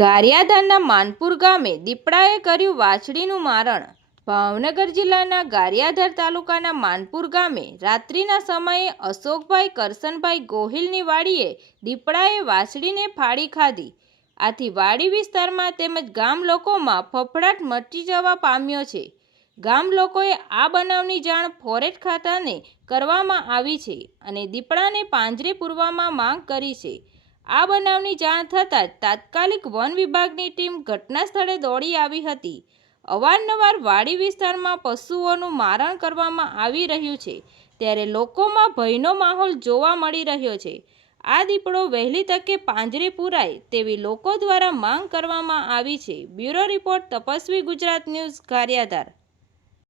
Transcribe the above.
ગારિયાધારના માનપુર ગામે દીપડાએ કર્યું વાછડીનું મારણ. ભાવનગર જિલ્લાના ગારિયાધાર તાલુકાના માનપુર ગામે રાત્રિના સમયે અશોકભાઈ કરશનભાઈ ગોહિલની વાડીએ દીપડાએ વાછડીને ફાડી ખાધી. આથી વાડી વિસ્તારમાં તેમજ ગામ લોકોમાં ફફડાટ મચી જવા પામ્યો છે. ગામ લોકોએ આ બનાવની જાણ ફોરેસ્ટ ખાતાને કરવામાં આવી છે અને દીપડાને પાંજરે પૂરવામાં માંગ કરી છે. આ બનાવની જાણ થતાં જ તાત્કાલિક વન વિભાગની ટીમ ઘટના સ્થળે દોડી આવી હતી. અવારનવાર વાડી વિસ્તારમાં પશુઓનું મારણ કરવામાં આવી રહ્યું છે, ત્યારે લોકોમાં ભયનો માહોલ જોવા મળી રહ્યો છે. આ દીપડો વહેલી તકે પાંજરે પૂરાય તેવી લોકો દ્વારા માંગ કરવામાં આવી છે. Bureau report, Tapasvi Gujarat news, Gariadhar.